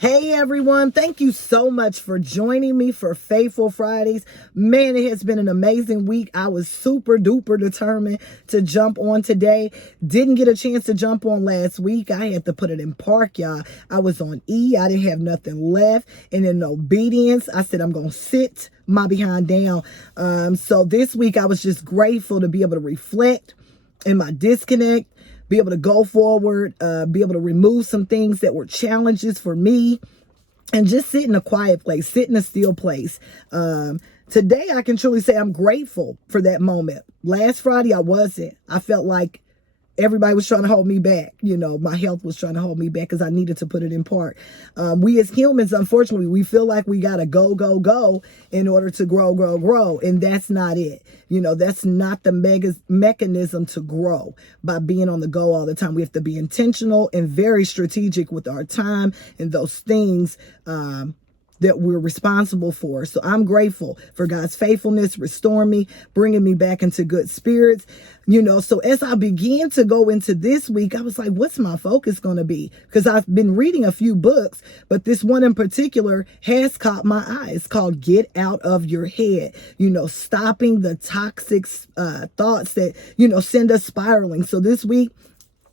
Hey everyone, thank you so much for joining me for Faithful Fridays. Man, it has been an amazing week. I was super duper determined to jump on today. Didn't get a chance to jump on last week. I had to put it in park, y'all. I was on E. I didn't have nothing left. And in obedience, I said I'm going to sit my behind down. So this week I was just grateful to be able to reflect in my disconnect, be able to go forward, be able to remove some things that were challenges for me, and just sit in a quiet place, sit in a still place. Today, I can truly say I'm grateful for that moment. Last Friday, I wasn't. I felt like everybody was trying to hold me back. You know, my health was trying to hold me back because I needed to put it in park. We as humans, unfortunately, we feel like we got to go in order to grow. And that's not it. You know, that's not the mechanism to grow by being on the go all the time. We have to be intentional and very strategic with our time and those things that we're responsible for. So I'm grateful for God's faithfulness, restoring me, bringing me back into good spirits. You know, so as I began to go into this week, I was like, what's my focus going to be? Because I've been reading a few books, but this one in particular has caught my eye. It's called Get Out of Your Head. You know, stopping the toxic thoughts that, you know, send us spiraling. So this week,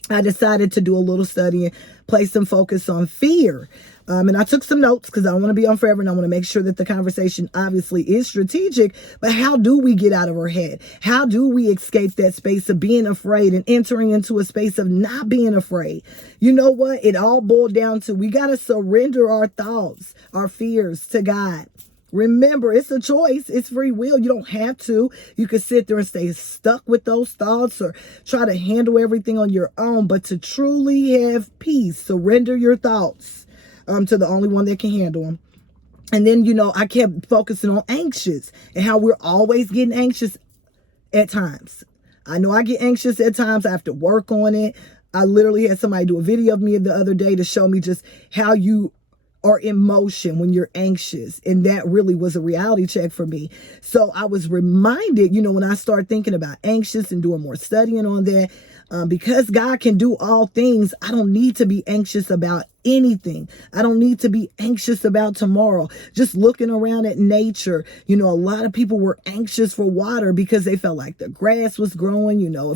I decided to do a little study and place some focus on fear. And I took some notes because I want to be on forever and I want to make sure that the conversation obviously is strategic. But how do we get out of our head? How do we escape that space of being afraid and entering into a space of not being afraid? You know what? It all boiled down to we got to surrender our thoughts, our fears to God. Remember, it's a choice. It's free will. You don't have to. You could sit there and stay stuck with those thoughts or try to handle everything on your own. But to truly have peace, surrender your thoughts to the only one that can handle them. And then, you know, I kept focusing on anxious and how we're always getting anxious at times. I know I get anxious at times. I have to work on it. I literally had somebody do a video of me the other day to show me just how you or emotion when you're anxious. And that really was a reality check for me. So I was reminded, you know, when I started thinking about anxious and doing more studying on that, because God can do all things, I don't need to be anxious about anything. I don't need to be anxious about tomorrow. Just looking around at nature, you know, a lot of people were anxious for water because they felt like the grass was growing. You know,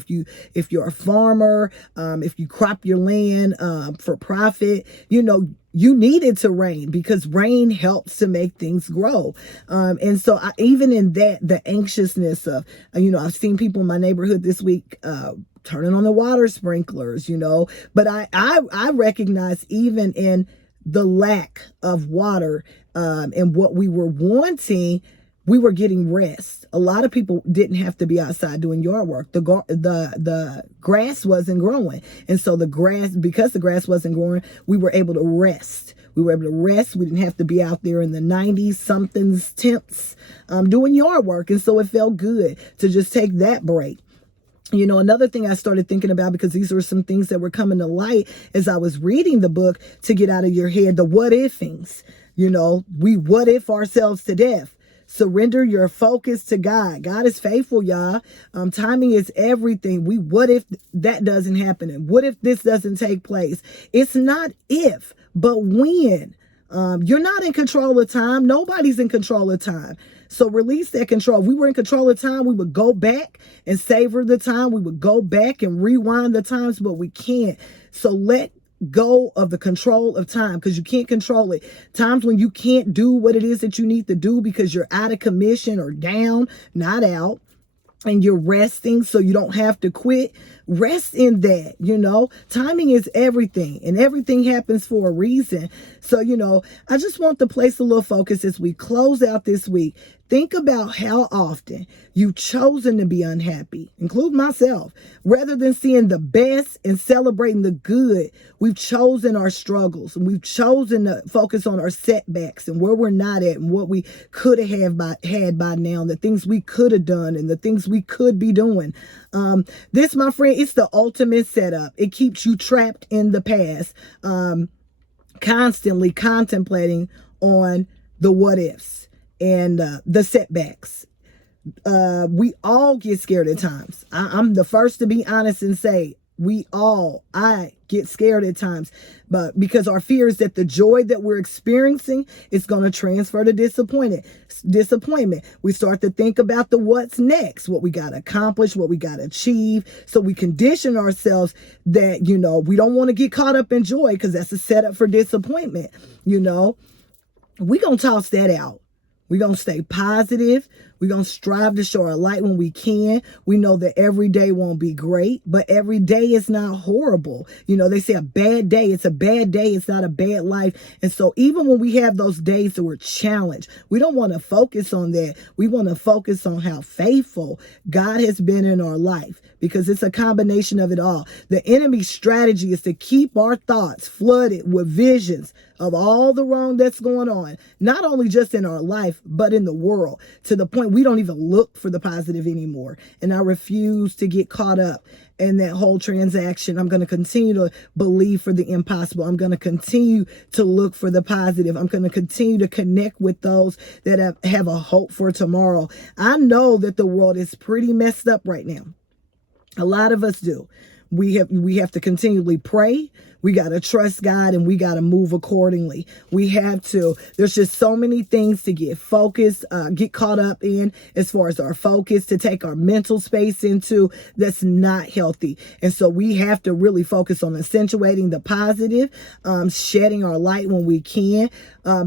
if you're a farmer, if you crop your land for profit, you know, you need it to rain because rain helps to make things grow. And so even in that, the anxiousness of, you know, I've seen people in my neighborhood this week turning on the water sprinklers, you know, but I recognize even in the lack of water and what we were wanting, we were getting rest. A lot of people didn't have to be outside doing yard work. The grass wasn't growing. And so because the grass wasn't growing, we were able to rest. We were able to rest. We didn't have to be out there in the 90s somethings temps doing yard work. And so it felt good to just take that break. You know, another thing I started thinking about, because these were some things that were coming to light as I was reading the book, To Get Out of Your Head, the what ifings. You know, we what if ourselves to death. Surrender your focus to God. God is faithful, y'all. Timing is everything. What if that doesn't happen? And what if this doesn't take place? It's not if, but when. You're not in control of time. Nobody's in control of time. So release that control. If we were in control of time, we would go back and savor the time. We would go back and rewind the times, but we can't. So let go of the control of time, because you can't control it. Times when you can't do what it is that you need to do because you're out of commission or down, not out, and you're resting so you don't have to quit. Rest in that, you know. Timing is everything, and everything happens for a reason. So, you know, I just want to place a little focus as we close out this week. Think about how often you've chosen to be unhappy, include myself. Rather than seeing the best and celebrating the good, we've chosen our struggles, and we've chosen to focus on our setbacks and where we're not at and what we could have had by now, and the things we could have done and the things we could be doing. This, my friend, it's the ultimate setup. It keeps you trapped in the past, constantly contemplating on the what ifs and the setbacks. We all get scared at times. I'm the first to be honest and say I get scared at times, but because our fear is that the joy that we're experiencing is going to transfer to disappointment. We start to think about the what's next, what we got to accomplish, what we got to achieve. So we condition ourselves that, we don't want to get caught up in joy because that's a setup for disappointment. We're going to toss that out. We're going to stay positive. We're going to strive to show our light when we can. We know that every day won't be great, but every day is not horrible. They say a bad day, it's a bad day. It's not a bad life. And so even when we have those days that we're challenged, we don't want to focus on that. We want to focus on how faithful God has been in our life, because it's a combination of it all. The enemy's strategy is to keep our thoughts flooded with visions of all the wrong that's going on, not only just in our life, but in the world, to the point we don't even look for the positive anymore. And I refuse to get caught up in that whole transaction. I'm going to continue to believe for the impossible. I'm going to continue to look for the positive. I'm going to continue to connect with those that have a hope for tomorrow. I know that the world is pretty messed up right now. A lot of us do. We have to continually pray. We got to trust God, and we got to move accordingly. We have to. There's just so many things to get focused, get caught up in as far as our focus, to take our mental space into, that's not healthy. And so we have to really focus on accentuating the positive, shedding our light when we can,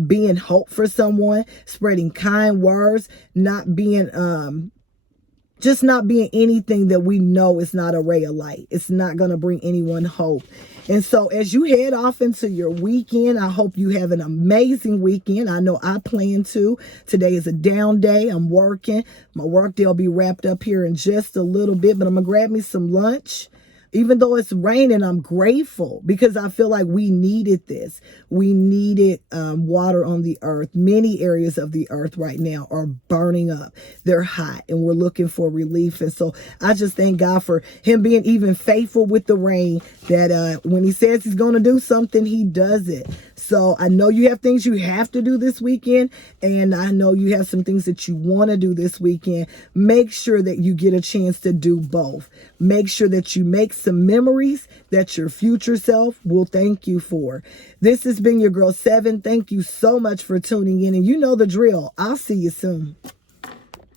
being hope for someone, spreading kind words, not being anything that we know is not a ray of light. It's not going to bring anyone hope. And so as you head off into your weekend, I hope you have an amazing weekend. I know I plan to. Today is a down day. I'm working. My work day will be wrapped up here in just a little bit, but I'm going to grab me some lunch. Even though it's raining, I'm grateful, because I feel like we needed this. We needed water on the earth. Many areas of the earth right now are burning up. They're hot, and we're looking for relief. And so I just thank God for him being even faithful with the rain, that when he says he's going to do something, he does it. So I know you have things you have to do this weekend, and I know you have some things that you want to do this weekend. Make sure that you get a chance to do both. Make sure that you make some memories that your future self will thank you for. This has been your girl 7. Thank you so much for tuning in, and you know the drill. I'll see you soon.